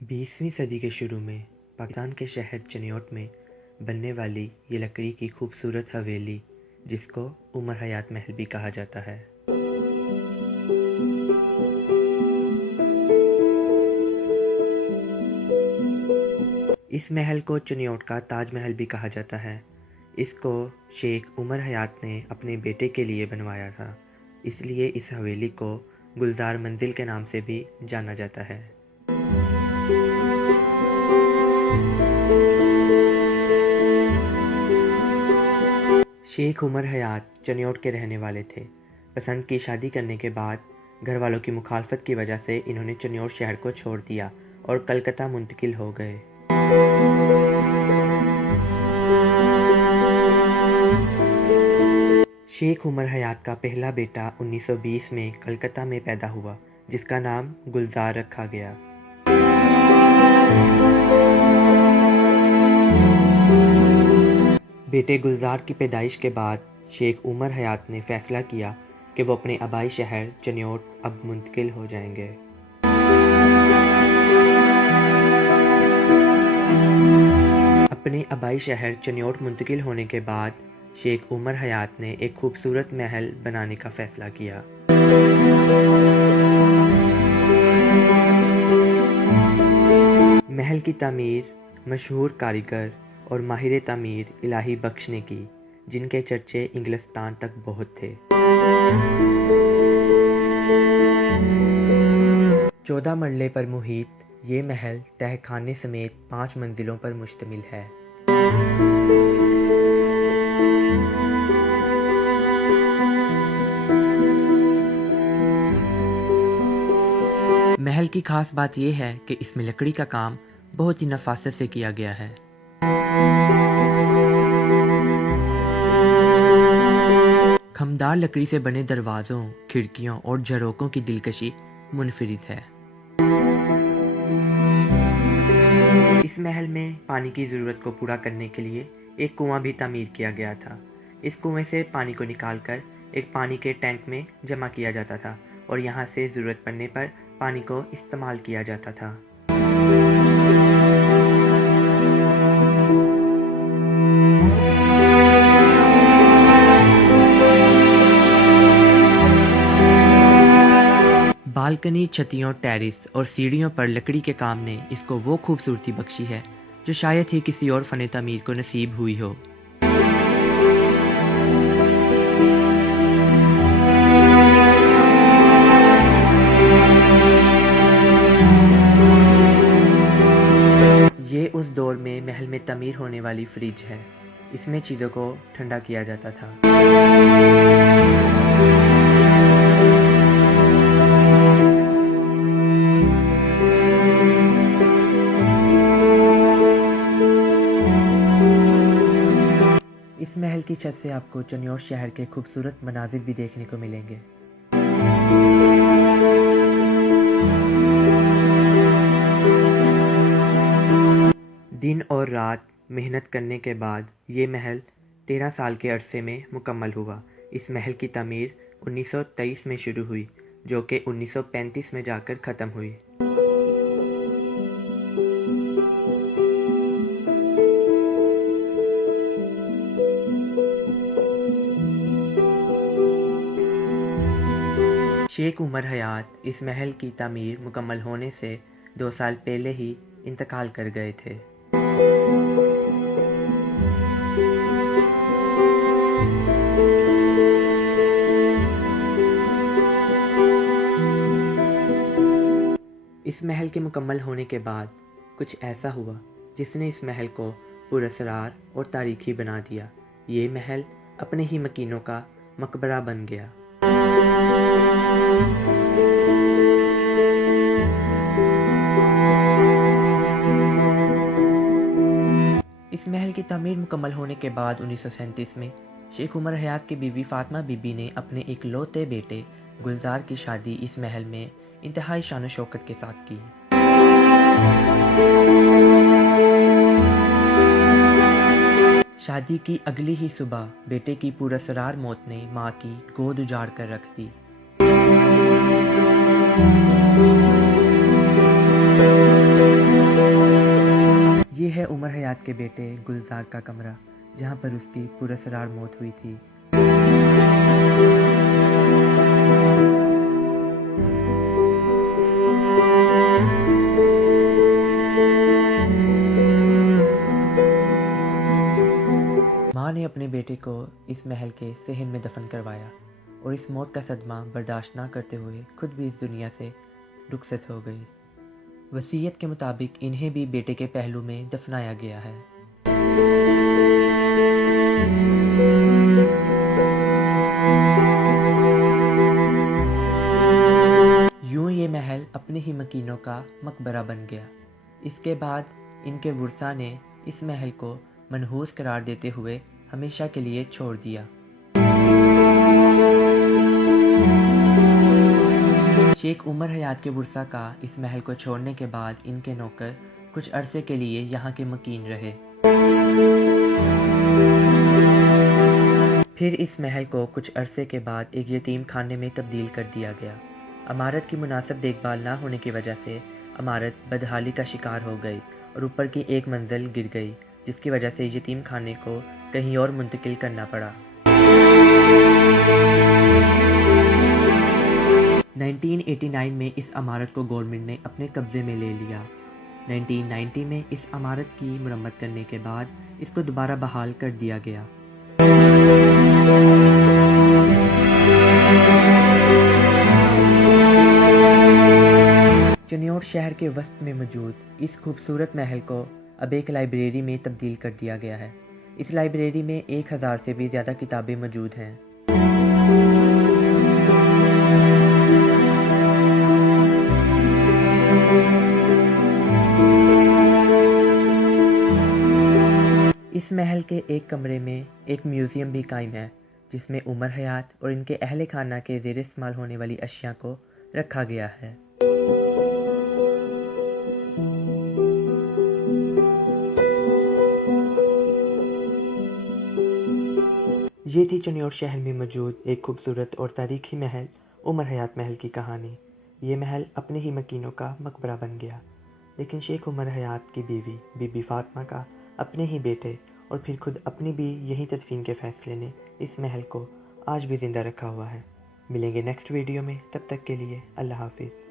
20वीं सदी के शुरू में पाकिस्तान के शहर चिन्योट में बनने वाली ये लकड़ी की खूबसूरत हवेली, जिसको उमर हयात महल भी कहा जाता है। इस महल को चिन्योट का ताजमहल भी कहा जाता है। इसको शेख उमर हयात ने अपने बेटे के लिए बनवाया था, इसलिए इस हवेली को गुलजार मंजिल के नाम से भी जाना जाता है। शेख उमर हयात चिन्योट के रहने वाले थे। पसंद की शादी करने के बाद घर वालों की मुखालफत की वजह से इन्होंने चिन्योट शहर को छोड़ दिया और कलकत्ता मुंतकिल हो गए। शेख उमर हयात का पहला बेटा 1920 में कलकत्ता में पैदा हुआ, जिसका नाम गुलजार रखा गया। बेटे गुलजार की पैदाइश के बाद शेख उमर हयात ने फैसला किया कि वो अपने आबाई शहर चिन्योट अब मुंतकिल हो जाएंगे। अपने आबाई शहर चिन्योट मुंतकिल होने के बाद शेख उमर हयात ने एक खूबसूरत महल बनाने का फैसला किया। महल की तामीर मशहूर कारीगर और माहिर तामीर इलाही बख्श ने की, जिनके चर्चे इंग्लिस्तान तक बहुत थे। 14 मरले पर मुहित ये महल तहखाने समेत 5 मंजिलों पर मुश्तमिल है। महल की खास बात यह है कि इसमें लकड़ी का काम बहुत ही नफासत से किया गया है। खमदार लकड़ी से बने दरवाजों, खिड़कियों और झरोकों की दिलकशी मुनफरिद है। इस महल में पानी की ज़रूरत को पूरा करने के लिए एक कुआं भी तामीर किया गया था। इस कुएं से पानी को निकालकर एक पानी के टैंक में जमा किया जाता था और यहाँ से ज़रूरत पड़ने पर पानी को इस्तेमाल किया जाता था। बालकनी, छतियों, टेरिस और सीढ़ियों पर लकड़ी के काम ने इसको वो खूबसूरती बख्शी है जो शायद ही किसी और फन तामीर को नसीब हुई हो। ये उस दौर में महल में तामीर होने वाली फ्रिज है। इसमें चीज़ों को ठंडा किया जाता था। इस महल की छत से आपको चिन्योट शहर के खूबसूरत मनाजिर भी देखने को मिलेंगे। दिन और रात मेहनत करने के बाद ये महल 13 साल के अरसे में मुकम्मल हुआ। इस महल की तामीर 1923 में शुरू हुई, जो कि 1935 में जाकर ख़त्म हुई। शेख उमर हयात इस महल की तामीर मुकम्मल होने से 2 साल पहले ही इंतकाल कर गए थे। इस महल के मुकम्मल होने के बाद कुछ ऐसा हुआ जिसने इस महल को पुरअसरार और तारीखी बना दिया। ये महल अपने ही मकीनों का मकबरा बन गया। इस महल की तामीर मुकम्मल होने के बाद 1937 में शेख उमर हयात की बीवी फातिमा बीबी ने अपने इकलौते बेटे गुलजार की शादी इस महल में इंतहाई शान शौकत के साथ की। शादी की अगली ही सुबह बेटे की पुरअसरार मौत ने मां की गोद उजाड़ कर रख दी। उमर हयात के बेटे गुलजार का कमरा, जहाँ पर उसकी पुरअसरार मौत हुई थी। माँ ने अपने बेटे को इस महल के सहन में दफन करवाया और इस मौत का सदमा बर्दाश्त ना करते हुए खुद भी इस दुनिया से रुखसत हो गई। वसीयत के मुताबिक इन्हें भी बेटे के पहलू में दफनाया गया है। यूं ये महल अपने ही मकीनों का मकबरा बन गया। इसके बाद इनके वुरसा ने इस महल को मनहूस करार देते हुए हमेशा के लिए छोड़ दिया। शेख उमर हयात के वुरसा का इस महल को छोड़ने के बाद इनके नौकर कुछ अरसे के लिए यहाँ के मकीन रहे। फिर इस महल को कुछ अरसे के बाद एक यतीम खाने में तब्दील कर दिया गया। इमारत की मुनासिब देखभाल ना होने की वजह से इमारत बदहाली का शिकार हो गई और ऊपर की एक मंजिल गिर गई, जिसकी वजह से यतीम खाने को कहीं और मुंतकिल करना पड़ा। 1989 में इस इमारत को गवर्नमेंट ने अपने कब्जे में ले लिया। 1990 में इस इमारत की मरम्मत करने के बाद इसको दोबारा बहाल कर दिया गया। चनियोट शहर के वस्त में मौजूद इस खूबसूरत महल को अब एक लाइब्रेरी में तब्दील कर दिया गया है। इस लाइब्रेरी में 1000 से भी ज़्यादा किताबें मौजूद हैं। इस महल के एक कमरे में एक म्यूज़ियम भी कायम है, जिसमें उमर हयात और इनके अहले खाना के ज़ेर इस्तेमाल होने वाली अशिया को रखा गया है। ये थी चनियोट शहर में मौजूद एक खूबसूरत और तारीखी महल उमर हयात महल की कहानी। ये महल अपने ही मकीनों का मकबरा बन गया, लेकिन शेख उमर हयात की बीवी बीबी फातिमा का अपने ही बेटे और फिर खुद अपनी भी यही तदफीन के फैसले ने इस महल को आज भी ज़िंदा रखा हुआ है। मिलेंगे नेक्स्ट वीडियो में, तब तक के लिए अल्लाह हाफिज़।